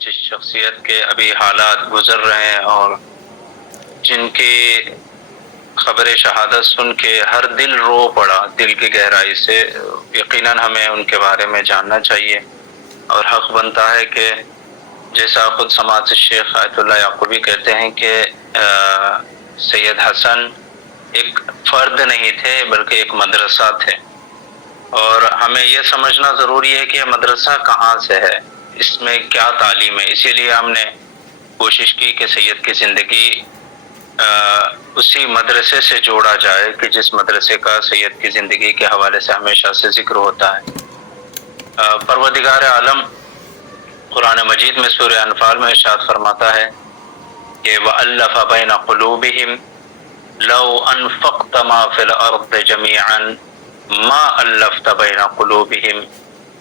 جس شخصیت کے ابھی حالات گزر رہے ہیں اور جن کی خبر شہادت سن کے ہر دل رو پڑا دل کی گہرائی سے، یقیناً ہمیں ان کے بارے میں جاننا چاہیے اور حق بنتا ہے کہ جیسا خود سماعت شیخ آیت اللہ یعقوبی کہتے ہیں کہ سید حسن ایک فرد نہیں تھے بلکہ ایک مدرسہ تھے، اور ہمیں یہ سمجھنا ضروری ہے کہ یہ مدرسہ کہاں سے ہے، اس میں کیا تعلیم ہے۔ اسی لیے ہم نے کوشش کی کہ سید کی زندگی اسی مدرسے سے جوڑا جائے کہ جس مدرسے کا سید کی زندگی کے حوالے سے ہمیشہ سے ذکر ہوتا ہے۔ پروردگار عالم قرآن مجید میں سورہ انفال میں ارشاد فرماتا ہے کہ وَأَلَّفَ بَيْنَ قُلُوبِهِمْ لَوْ أَنفَقْتَ مَا فِي الْأَرْضِ جَمِيعًا مَا أَلَّفْتَ بَيْنَ قُلُوبِهِمْ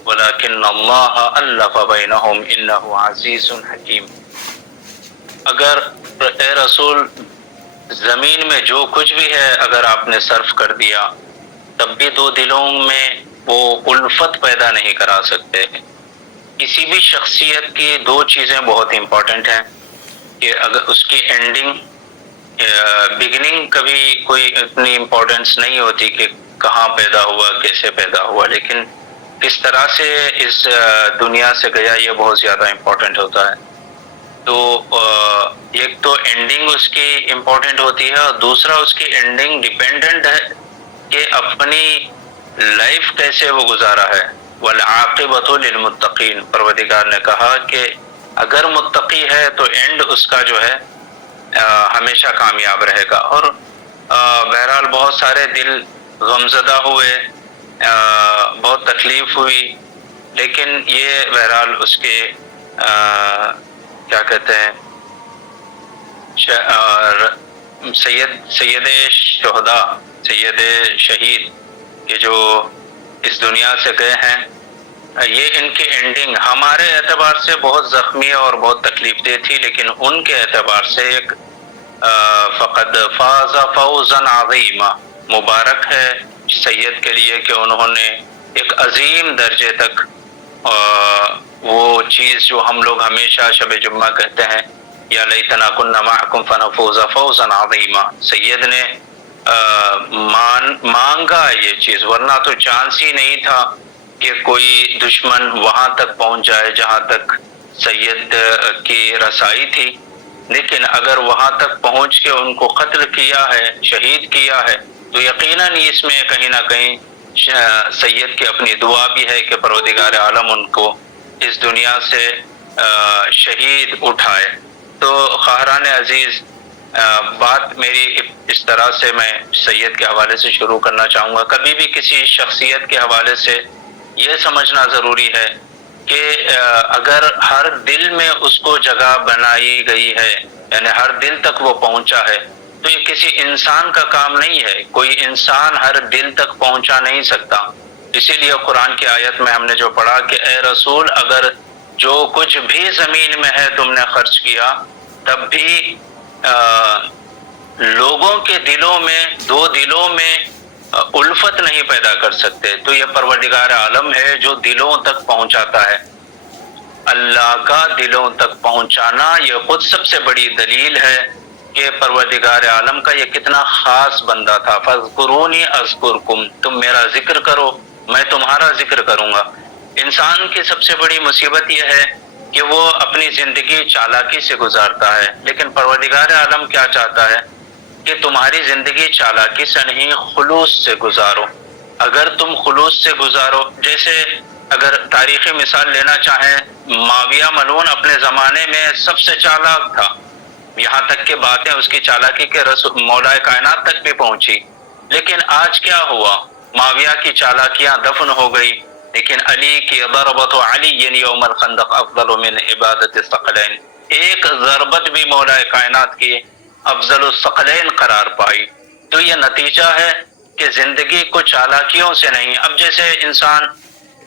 وَلَكِنَّ اللَّهَ أَلَّفَ بَيْنَهُمْ إِنَّهُ عَزِيزٌ حَكِيمٌ۔ اگر اے رسول زمین میں جو کچھ بھی ہے اگر آپ نے صرف کر دیا تب بھی دو دلوں میں وہ الفت پیدا نہیں کرا سکتے۔ کسی بھی شخصیت کی دو چیزیں بہت امپورٹنٹ ہیں کہ اگر اس کی اینڈنگ بگننگ کبھی کوئی اتنی امپورٹنس نہیں ہوتی کہ کہاں پیدا ہوا کیسے پیدا ہوا، لیکن کس طرح سے اس دنیا سے گیا یہ بہت زیادہ امپورٹنٹ ہوتا ہے۔ تو ایک تو اینڈنگ اس کی امپورٹنٹ ہوتی ہے اور دوسرا اس کی اینڈنگ ڈیپینڈنٹ ہے کہ اپنی لائف کیسے وہ گزارا ہے۔ والعاقبۃ للمتقین، پروردگار نے کہا کہ اگر متقی ہے تو اینڈ اس کا جو ہے ہمیشہ کامیاب رہے گا۔ اور بہرحال بہت سارے دل غمزدہ ہوئے، بہت تکلیف ہوئی، لیکن یہ بہرحال اس کے کیا کہتے ہیں سید شہداء، سید شہید کہ جو اس دنیا سے گئے ہیں، یہ ان کی اینڈنگ ہمارے اعتبار سے بہت زخمی اور بہت تکلیف دہ تھی، لیکن ان کے اعتبار سے ایک فقد فاز فوزا عظیما، مبارک ہے سید کے لیے کہ انہوں نے ایک عظیم درجے تک وہ چیز جو ہم لوگ ہمیشہ شب جمعہ کہتے ہیں یا لیتنا کنا معکم فنفوز فوزا عظیما، سید نے مانگا یہ چیز، ورنہ تو چانس ہی نہیں تھا کہ کوئی دشمن وہاں تک پہنچ جائے جہاں تک سید کی رسائی تھی، لیکن اگر وہاں تک پہنچ کے ان کو قتل کیا ہے، شہید کیا ہے، تو یقیناً اس میں کہیں نہ کہیں سید کی اپنی دعا بھی ہے کہ پروردگار عالم ان کو اس دنیا سے شہید اٹھائے۔ تو خواہران عزیز، بات میری اس طرح سے میں سید کے حوالے سے شروع کرنا چاہوں گا۔ کبھی بھی کسی شخصیت کے حوالے سے یہ سمجھنا ضروری ہے کہ اگر ہر دل میں اس کو جگہ بنائی گئی ہے، یعنی ہر دل تک وہ پہنچا ہے، تو یہ کسی انسان کا کام نہیں ہے، کوئی انسان ہر دل تک پہنچا نہیں سکتا۔ اسی لیے قرآن کی آیت میں ہم نے جو پڑھا کہ اے رسول اگر جو کچھ بھی زمین میں ہے تم نے خرچ کیا تب بھی لوگوں کے دلوں میں، دو دلوں میں الفت نہیں پیدا کر سکتے۔ تو یہ پروردگار عالم ہے جو دلوں تک پہنچاتا ہے۔ اللہ کا دلوں تک پہنچانا یہ خود سب سے بڑی دلیل ہے کہ پروردگار عالم کا یہ کتنا خاص بندہ تھا۔ فاذکرونی اذکرکم، تم میرا ذکر کرو میں تمہارا ذکر کروں گا۔ انسان کی سب سے بڑی مصیبت یہ ہے کہ وہ اپنی زندگی چالاکی سے گزارتا ہے، لیکن پروردگار عالم کیا چاہتا ہے کہ تمہاری زندگی چالاکی سے نہیں خلوص سے گزارو۔ اگر تم خلوص سے گزارو، جیسے اگر تاریخی مثال لینا چاہیں، معاویہ ملعون اپنے زمانے میں سب سے چالاک تھا، یہاں تک کہ باتیں اس کی چالاکی کے مولا کائنات تک بھی پہنچی، لیکن آج کیا ہوا؟ معاویہ کی چالاکیاں دفن ہو گئی، لیکن علی کی ضربت علی یوم الخندق افضل من عبادت الثقلین، ایک ضربت بھی مولا کائنات کی افضل الثقلین قرار پائی۔ تو یہ نتیجہ ہے کہ زندگی کو چالاکیوں سے نہیں، اب جیسے انسان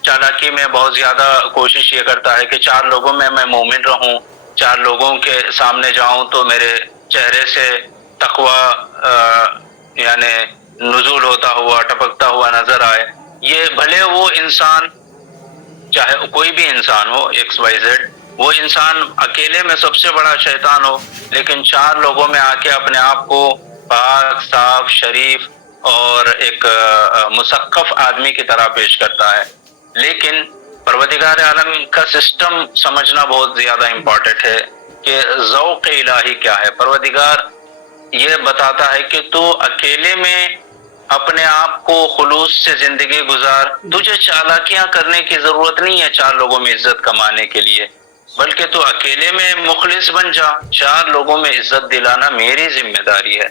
چالاکی میں بہت زیادہ کوشش یہ کرتا ہے کہ چار لوگوں میں مومن رہوں، چار لوگوں کے سامنے جاؤں تو میرے چہرے سے تقوی یعنی نزول ہوتا ہوا ٹپکتا ہوا نظر آئے۔ یہ بھلے وہ انسان چاہے کوئی بھی انسان ہو ایکس وائی زیڈ، وہ انسان اکیلے میں سب سے بڑا شیطان ہو، لیکن 4 لوگوں میں آ کے اپنے آپ کو پاک، صاف، شریف اور ایک مثقف آدمی کی طرح پیش کرتا ہے۔ لیکن پروردگار عالم کا سسٹم سمجھنا بہت زیادہ امپورٹنٹ ہے کہ ذوق الہی کیا ہے۔ پروردگار یہ بتاتا ہے کہ تو اکیلے میں اپنے آپ کو خلوص سے زندگی گزار، تجھے چالاکیاں کرنے کی ضرورت نہیں ہے 4 لوگوں میں عزت کمانے کے لیے، بلکہ تو اکیلے میں مخلص بن جا، 4 لوگوں میں عزت دلانا میری ذمہ داری ہے۔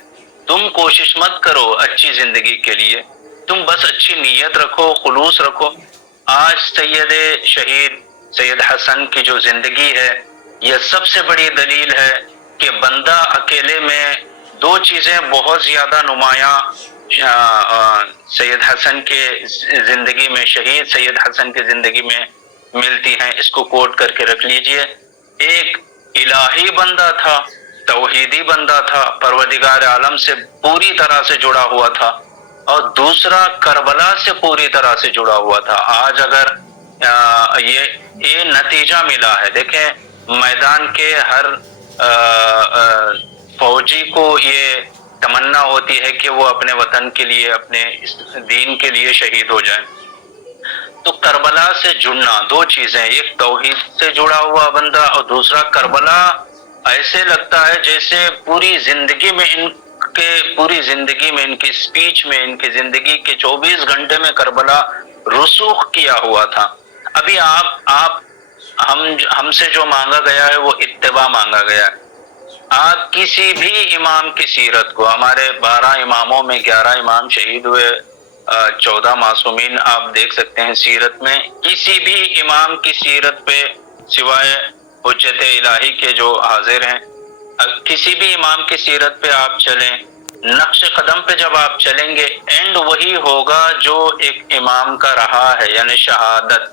تم کوشش مت کرو اچھی زندگی کے لیے، تم بس اچھی نیت رکھو، خلوص رکھو۔ آج سید شہید سید حسن کی جو زندگی ہے، یہ سب سے بڑی دلیل ہے کہ بندہ اکیلے میں 2 چیزیں بہت زیادہ نمایاں سید حسن کے زندگی میں، شہید سید حسن کی زندگی میں ملتی ہیں۔ اس کو کوٹ کر کے رکھ لیجئے۔ ایک الہی بندہ تھا، توحیدی بندہ تھا، پروردگار عالم سے پوری طرح سے جڑا ہوا تھا، اور دوسرا کربلا سے پوری طرح سے جڑا ہوا تھا۔ آج اگر یہ نتیجہ ملا ہے، دیکھیں میدان کے ہر فوجی کو یہ تمنا ہوتی ہے کہ وہ اپنے وطن کے لیے، اپنے دین کے لیے شہید ہو جائیں۔ تو کربلا سے جڑنا 2 چیزیں، ایک توحید سے جڑا ہوا بندہ اور دوسرا کربلا۔ ایسے لگتا ہے جیسے پوری زندگی میں ان کی سپیچ میں، ان کی زندگی کے 24 گھنٹے میں کربلا رسوخ کیا ہوا تھا۔ ابھی ہم سے جو مانگا گیا ہے وہ اتباع مانگا گیا ہے۔ آپ کسی بھی امام کی سیرت کو، ہمارے 12 اماموں میں 11 امام شہید ہوئے، 14 معصومین آپ دیکھ سکتے ہیں سیرت میں، کسی بھی امام کی سیرت پہ سوائے حجت الہی کے جو حاضر ہیں، کسی بھی امام کی سیرت پہ آپ چلیں، نقش قدم پہ جب آپ چلیں گے، اینڈ وہی ہوگا جو ایک امام کا رہا ہے، یعنی شہادت۔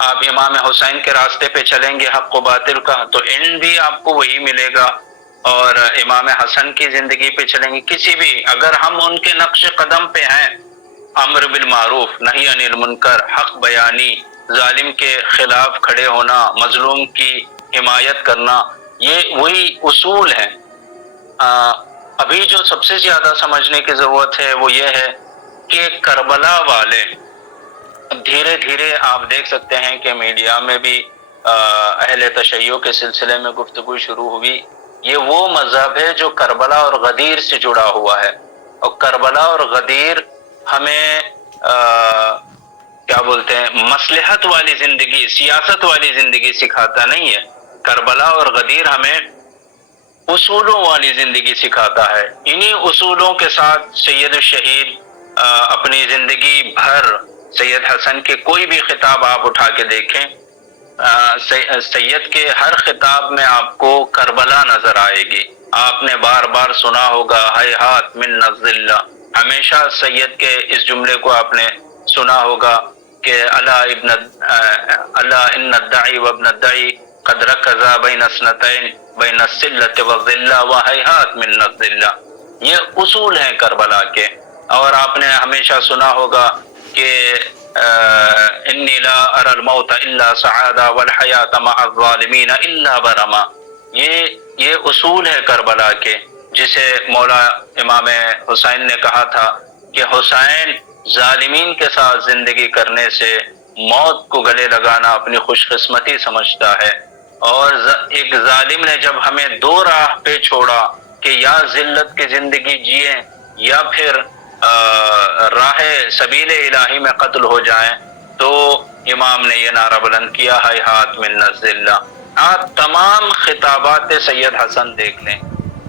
آپ امام حسین کے راستے پہ چلیں گے، حق و باطل کا، تو اینڈ بھی آپ کو وہی ملے گا۔ اور امام حسن کی زندگی پہ چلیں گے، کسی بھی، اگر ہم ان کے نقش قدم پہ ہیں، امر بالمعروف، نہی عن المنکر، حق بیانی، ظالم کے خلاف کھڑے ہونا، مظلوم کی حمایت کرنا، یہ وہی اصول ہیں۔ ابھی جو سب سے زیادہ سمجھنے کی ضرورت ہے وہ یہ ہے کہ کربلا والے دھیرے دھیرے آپ دیکھ سکتے ہیں کہ میڈیا میں بھی اہل تشیع کے سلسلے میں گفتگو شروع ہوئی۔ یہ وہ مذہب ہے جو کربلا اور غدیر سے جڑا ہوا ہے، اور کربلا اور غدیر ہمیں کیا بولتے ہیں، مصلحت والی زندگی، سیاست والی زندگی سکھاتا نہیں ہے۔ کربلا اور غدیر ہمیں اصولوں والی زندگی سکھاتا ہے۔ انہی اصولوں کے ساتھ سید الشہید اپنی زندگی بھر، سید حسن کے کوئی بھی خطاب آپ اٹھا کے دیکھیں، سید کے ہر خطاب میں آپ کو کربلا نظر آئے گی۔ آپ نے بار بار سنا ہوگا ہیہات من نزل اللہ، ہمیشہ سید کے اس جملے کو آپ نے سنا ہوگا کہ الا ان الداعی وابن الداعی قد رکزا بین اثنتین بین السلۃ والذلہ وہیہات من نزل اللہ۔ یہ اصول ہیں کربلا کے۔ اور آپ نے ہمیشہ سنا ہوگا کہ انی لا اری الموت الا سعادہ والحیات مع الظالمین الا برما۔ یہ اصول ہے کربلا کے، جسے مولا امام حسین نے کہا تھا کہ حسین ظالمین کے ساتھ زندگی کرنے سے موت کو گلے لگانا اپنی خوش قسمتی سمجھتا ہے۔ اور ایک ظالم نے جب ہمیں 2 راہ پہ چھوڑا کہ یا ذلت کی زندگی جیے یا پھر راہ سبیل الہی میں قتل ہو جائیں، تو امام نے یہ نعرہ بلند کیا ہیہات من نزل اللہ۔ آپ تمام خطابات سید حسن دیکھ لیں،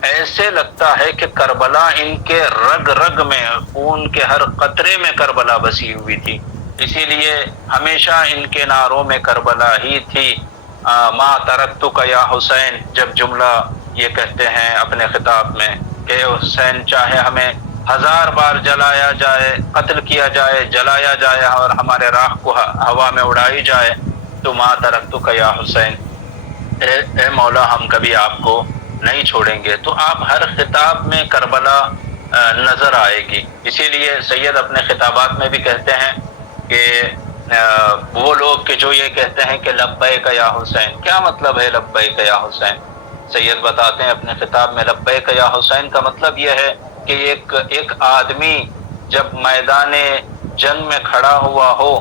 ایسے لگتا ہے کہ کربلا ان کے رگ رگ میں، خون کے ہر قطرے میں کربلا بسی ہوئی تھی۔ اسی لیے ہمیشہ ان کے نعروں میں کربلا ہی تھی۔ ما ترکتک یا حسین، جب جملہ یہ کہتے ہیں اپنے خطاب میں کہ حسین چاہے ہمیں 1000 بار جلایا جائے، قتل کیا جائے، جلایا جائے اور ہمارے راہ کو ہوا میں اڑائی جائے، تو ما ترکتک یا حسین، اے مولا ہم کبھی آپ کو نہیں چھوڑیں گے۔ تو آپ ہر خطاب میں کربلا نظر آئے گی۔ اسی لیے سید اپنے خطابات میں بھی کہتے ہیں کہ وہ لوگ کہ جو یہ کہتے ہیں کہ لبیک یا حسین، کیا مطلب ہے لبیک یا حسین؟ سید بتاتے ہیں اپنے خطاب میں لبیک یا حسین کا مطلب یہ ہے کہ ایک آدمی جب میدان جنگ میں کھڑا ہوا ہو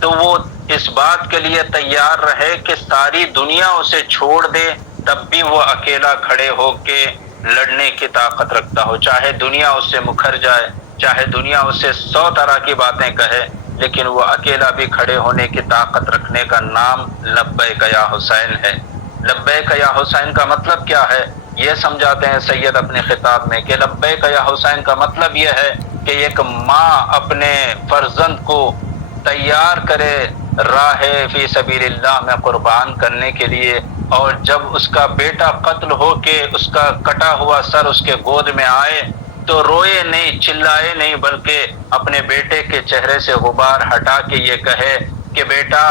تو وہ اس بات کے لیے تیار رہے کہ ساری دنیا اسے چھوڑ دے، تب بھی وہ اکیلا کھڑے ہو کے لڑنے کی طاقت رکھتا ہو، چاہے دنیا اس سے مکھر جائے، چاہے دنیا اس سے 100 طرح کی باتیں کہے، لیکن وہ اکیلا بھی کھڑے ہونے کی طاقت رکھنے کا نام لبیک یا حسین ہے۔ لبیک یا حسین کا مطلب کیا ہے؟ یہ سمجھاتے ہیں سید اپنے خطاب میں کہ لبیک یا حسین کا مطلب یہ ہے کہ ایک ماں اپنے فرزند کو تیار کرے راہ فی سبیل اللہ میں قربان کرنے کے لیے، اور جب اس کا بیٹا قتل ہو کے اس کا کٹا ہوا سر اس کے گود میں آئے تو روئے نہیں، چلائے نہیں، بلکہ اپنے بیٹے کے چہرے سے غبار ہٹا کے یہ کہے کہ بیٹا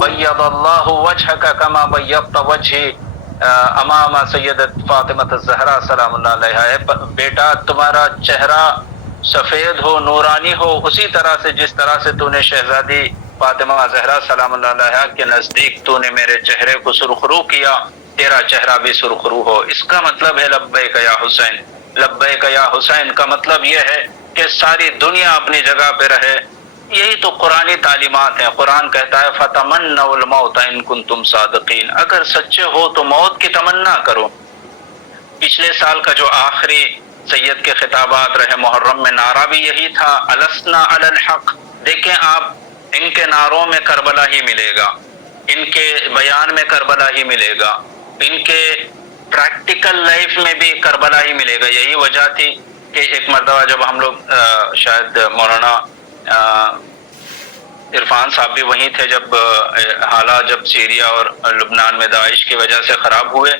بیض اللہ وجہک کما بیضت وجہی امام سیدت فاطمہ الزہرا سلام اللہ علیہا، بیٹا تمہارا چہرہ سفید ہو، نورانی ہو، اسی طرح سے جس طرح سے تو نے شہزادی فاطمہ زہرا سلام اللہ علیہا کے نزدیک تو نے میرے چہرے کو سرخرو کیا، تیرا چہرہ بھی سرخرو ہو۔ اس کا مطلب ہے لبیک یا حسین۔ لبیک یا حسین کا مطلب یہ ہے کہ ساری دنیا اپنی جگہ پہ رہے۔ یہی تو قرآنی تعلیمات ہیں۔ قرآن کہتا ہے فَتَمَنَّوُا الْمَوْتَ إِن كُنتُمْ صَادِقِينَ، اگر سچے ہو تو موت کی تمنا کرو۔ پچھلے سال کا جو آخری سید کے خطابات رہے محرم میں، نعرہ بھی یہی تھا السنا علی الحق۔ دیکھیں آپ، ان کے نعروں میں کربلا ہی ملے گا، ان کے بیان میں کربلا ہی ملے گا، ان کے پریکٹیکل لائف میں بھی کربلا ہی ملے گا۔ یہی وجہ تھی کہ ایک مرتبہ جب ہم لوگ شاید مولانا عرفان صاحب بھی وہیں تھے، جب حالات جب سیریا اور لبنان میں داعش کی وجہ سے خراب ہوئے،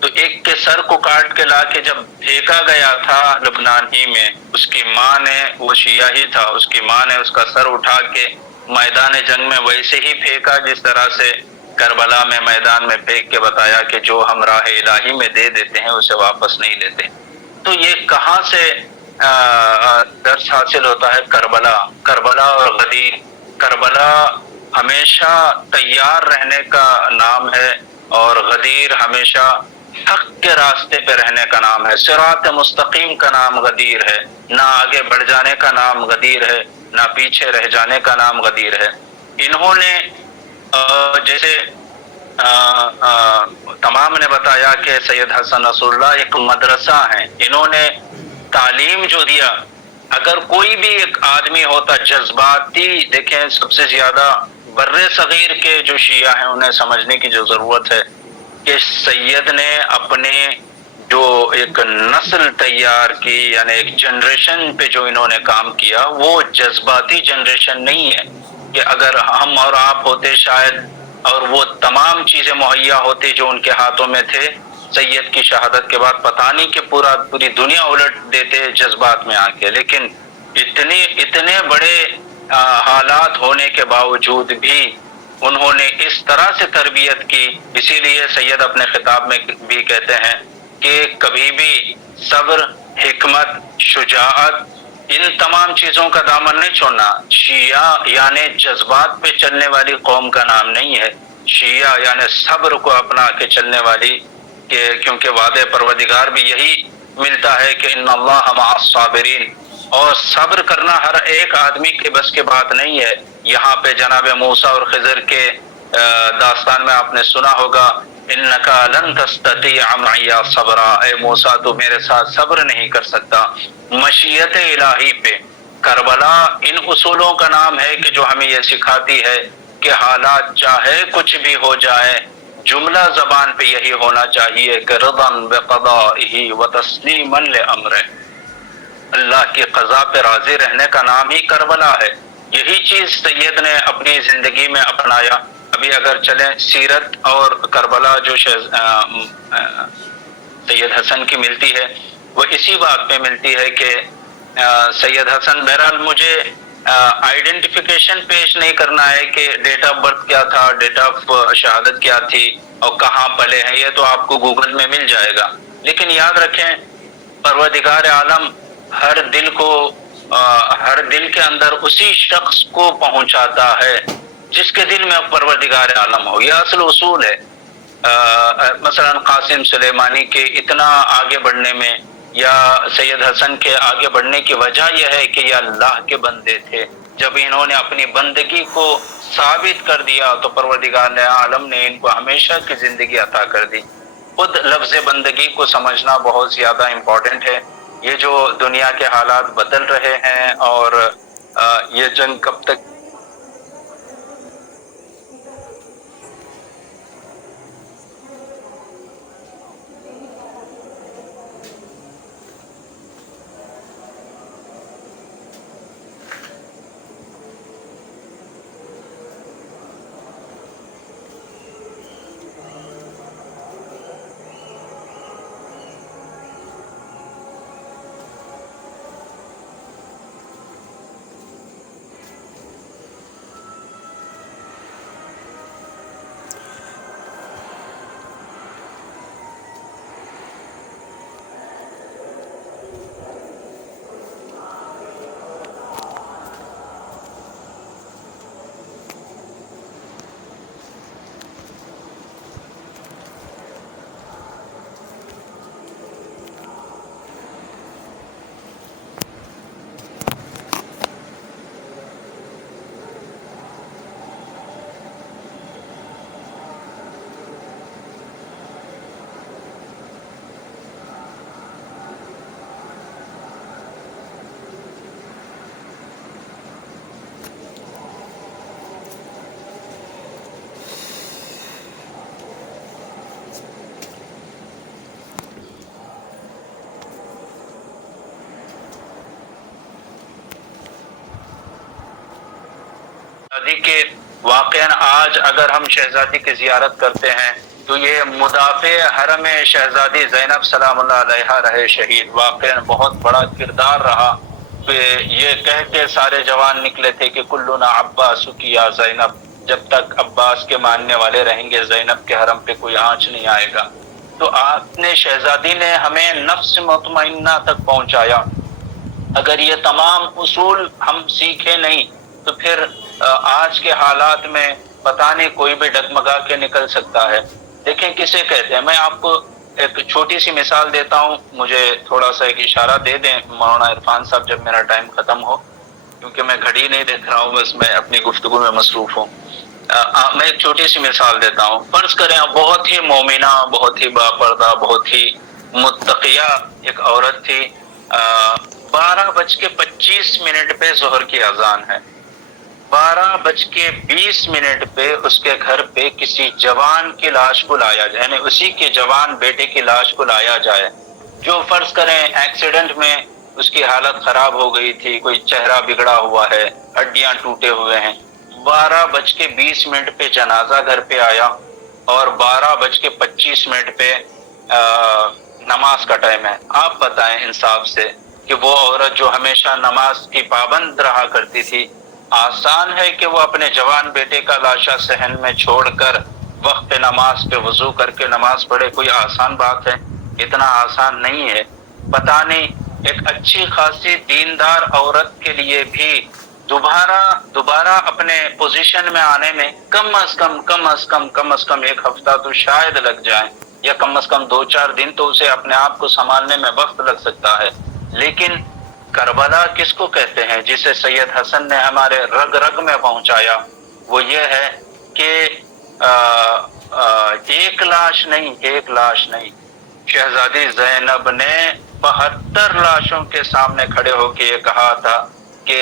تو ایک کے سر کو کاٹ کے لا کے جب پھینکا گیا تھا لبنان ہی میں، اس کی ماں نے، وہ شیعہ ہی تھا، اس کی ماں نے اس کا سر اٹھا کے میدان جنگ میں ویسے ہی پھینکا جس طرح سے کربلا میں میدان میں پھینک کے بتایا کہ جو ہم راہ الہی میں دے دیتے ہیں اسے واپس نہیں لیتے۔ تو یہ کہاں سے درس حاصل ہوتا ہے؟ کربلا اور غدیر۔ کربلا ہمیشہ تیار رہنے کا نام ہے، اور غدیر ہمیشہ حق کے راستے پہ رہنے کا نام ہے۔ صراط مستقیم کا نام غدیر ہے، نہ آگے بڑھ جانے کا نام غدیر ہے، نہ پیچھے رہ جانے کا نام غدیر ہے۔ انہوں نے جیسے تمام نے بتایا کہ سید حسن نصر اللہ ایک مدرسہ ہیں، انہوں نے تعلیم جو دیا، اگر کوئی بھی ایک آدمی ہوتا جذباتی، دیکھیں سب سے زیادہ بر صغیر کے جو شیعہ ہیں انہیں سمجھنے کی جو ضرورت ہے کہ سید نے اپنے جو ایک نسل تیار کی، یعنی ایک جنریشن پہ جو انہوں نے کام کیا، وہ جذباتی جنریشن نہیں ہے کہ اگر ہم اور آپ ہوتے شاید اور وہ تمام چیزیں مہیا ہوتی جو ان کے ہاتھوں میں تھے، سید کی شہادت کے بعد پتہ نہیں کہ پوری دنیا الٹ دیتے جذبات میں آ کے، لیکن اتنے بڑے حالات ہونے کے باوجود بھی انہوں نے اس طرح سے تربیت کی۔ اسی لیے سید اپنے خطاب میں بھی کہتے ہیں کہ کبھی بھی صبر، حکمت، شجاعت، ان تمام چیزوں کا دامن نہیں چھوڑنا۔ شیعہ یعنی جذبات پہ چلنے والی قوم کا نام نہیں ہے، شیعہ یعنی صبر کو اپنا کے چلنے والی، کیونکہ وعدے پروردگار بھی یہی ملتا ہے کہ ان اللہ مع الصابرین، اور صبر کرنا ہر ایک آدمی کے بس کے بات نہیں ہے۔ یہاں پہ جناب موسیٰ اور خضر کے داستان میں آپ نے سنا ہوگا انکا لن تستطیع معی صبرا، اے موسیٰ تو میرے ساتھ صبر نہیں کر سکتا۔ مشیت الہی پہ کربلا ان اصولوں کا نام ہے کہ جو ہمیں یہ سکھاتی ہے کہ حالات چاہے کچھ بھی ہو جائے، جملہ زبان پہ یہی ہونا چاہیے کہ رضا بقضائہ وتسلیما لامرہ، اللہ کی قضا پہ راضی رہنے کا نام ہی کربلا ہے۔ یہی چیز سید نے اپنی زندگی میں اپنایا۔ ابھی اگر چلیں سیرت اور کربلا جو سید حسن کی ملتی ہے، وہ اسی بات پہ ملتی ہے کہ سید حسن، بہرحال مجھے آئیڈینٹیفیکیشن پیش نہیں کرنا ہے کہ ڈیٹ آف برتھ کیا تھا، ڈیٹ آف شہادت کیا تھی اور کہاں پلے ہیں، یہ تو آپ کو گوگل میں مل جائے گا۔ لیکن یاد رکھیں پروردگار عالم ہر دل کے اندر اسی شخص کو پہنچاتا ہے جس کے دل میں پروردگار عالم ہو. یہ اصل اصول ہے. مثلا قاسم سلیمانی کے اتنا آگے بڑھنے میں یا سید حسن کے آگے بڑھنے کی وجہ یہ ہے کہ یہ اللہ کے بندے تھے. جب انہوں نے اپنی بندگی کو ثابت کر دیا تو پروردگار عالم نے ان کو ہمیشہ کی زندگی عطا کر دی. خود لفظ بندگی کو سمجھنا بہت زیادہ امپورٹنٹ ہے. یہ جو دنیا کے حالات بدل رہے ہیں اور یہ جنگ کب تک شہزادی کے واقعاً آج اگر ہم شہزادی کی زیارت کرتے ہیں تو یہ مدافع حرم شہزادی زینب سلام اللہ علیہا رہے شہید واقعاً بہت بڑا کردار رہا. یہ کہہ کے سارے جوان نکلے تھے کہ کلنا عباس کی یا زینب، جب تک عباس کے ماننے والے رہیں گے زینب کے حرم پہ کوئی آنچ نہیں آئے گا. تو آپ نے شہزادی نے ہمیں نفس مطمئنہ تک پہنچایا. اگر یہ تمام اصول ہم سیکھے نہیں تو پھر آج کے حالات میں پتہ نہیں کوئی بھی ڈگمگا کے نکل سکتا ہے. دیکھیں کسے کہتے ہیں، میں آپ کو ایک چھوٹی سی مثال دیتا ہوں. مجھے تھوڑا سا ایک اشارہ دے دیں مولانا عرفان صاحب جب میرا ٹائم ختم ہو، کیونکہ میں گھڑی نہیں دیکھ رہا ہوں، بس میں اپنی گفتگو میں مصروف ہوں. میں ایک چھوٹی سی مثال دیتا ہوں. فرض کریں بہت ہی مومنہ، بہت ہی باپردہ، بہت ہی متقیہ ایک عورت تھی. 12:25 پہ ظہر کی اذان ہے. 12:20 پہ اس کے گھر پہ کسی جوان کی لاش کو لایا جائے، یعنی اسی کے جوان بیٹے کی لاش کو لایا جائے جو فرض کریں ایکسیڈنٹ میں اس کی حالت خراب ہو گئی تھی، کوئی چہرہ بگڑا ہوا ہے، ہڈیاں ٹوٹے ہوئے ہیں. 12:20 پہ جنازہ گھر پہ آیا اور 12:25 پہ نماز کا ٹائم ہے. آپ بتائیں انصاف سے کہ وہ عورت جو ہمیشہ نماز کی پابند رہا کرتی تھی، آسان ہے کہ وہ اپنے جوان بیٹے کا لاشا صحن میں چھوڑ کر وقت نماز پہ وضو کر کے نماز پڑھے؟ کوئی آسان بات ہے؟ اتنا آسان نہیں ہے. پتہ نہیں ایک اچھی خاصی دیندار عورت کے لیے بھی دوبارہ اپنے پوزیشن میں آنے میں کم از کم ایک ہفتہ تو شاید لگ جائے، یا کم از کم 2-4 دن تو اسے اپنے آپ کو سنبھالنے میں وقت لگ سکتا ہے. لیکن کربلا کس کو کہتے ہیں جسے سید حسن نے ہمارے رگ رگ میں پہنچایا؟ وہ یہ ہے کہ ایک لاش نہیں، شہزادی زینب نے 72 لاشوں کے سامنے کھڑے ہو کے یہ کہا تھا کہ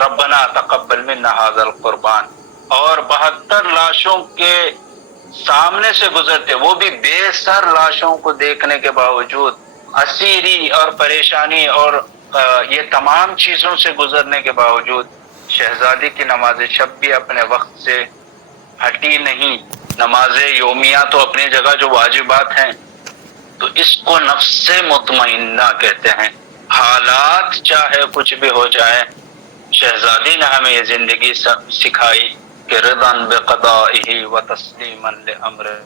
ربنا تقبل منا ھذا القربان، اور 72 لاشوں کے سامنے سے گزرتے، وہ بھی بے سر لاشوں کو دیکھنے کے باوجود، اسیری اور پریشانی اور یہ تمام چیزوں سے گزرنے کے باوجود شہزادی کی نماز شب بھی اپنے وقت سے ہٹی نہیں. نماز یومیہ تو اپنی جگہ جو واجبات ہیں، تو اس کو نفس مطمئنہ کہتے ہیں. حالات چاہے کچھ بھی ہو جائے، شہزادی نے ہمیں یہ زندگی سکھائی کہ رضا بقضائہ و تسلیما لامرہ.